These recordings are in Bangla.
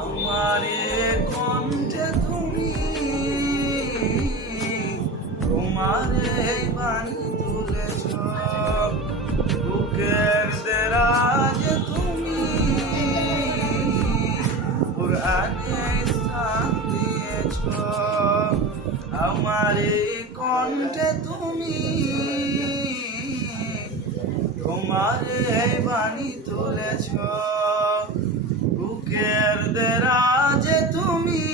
আমারে কণ্ঠে তুমি তোমারে বাণী তুলেছ, বুকের দেরাজ তুমি কুরআনে স্থান দিয়েছ। আমারে কণ্ঠে তুমি তোমারে বাণী তুলেছ, বুকের দেরাজে তুমি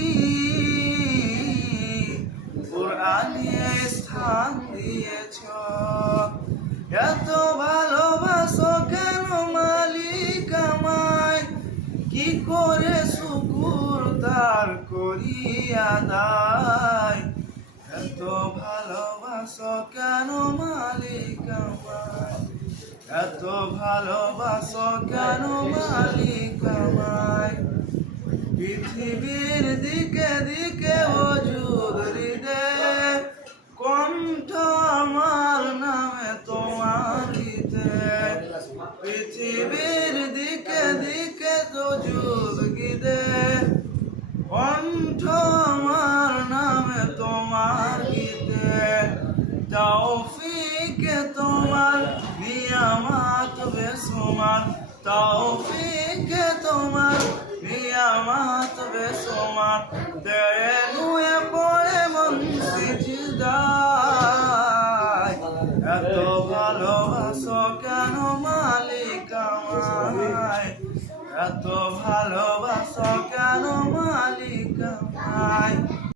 কুরআনে স্থান দিয়েছ। এত ভালোবাসো কেন মালিক আমায়, কি করে শুকুর তার করি আদায়। এত ভালোবাসো কেন মালিক আমায়, এত ভালোবাসো কেন মালিক আমায়। পৃথিবীর দিকে দিকে ওজুদ হৃদে, কণ্ঠ আমার নামে তোমার গীতে। পৃথিবীর দিকে দিকে ওজুদ হৃদে, কণ্ঠ আমার নামে তোমার গীতে। তৌফিকে তোমার নিয়ামত বেসুমার, তৌফিকে তোমার নিয়ামত বেসুমার।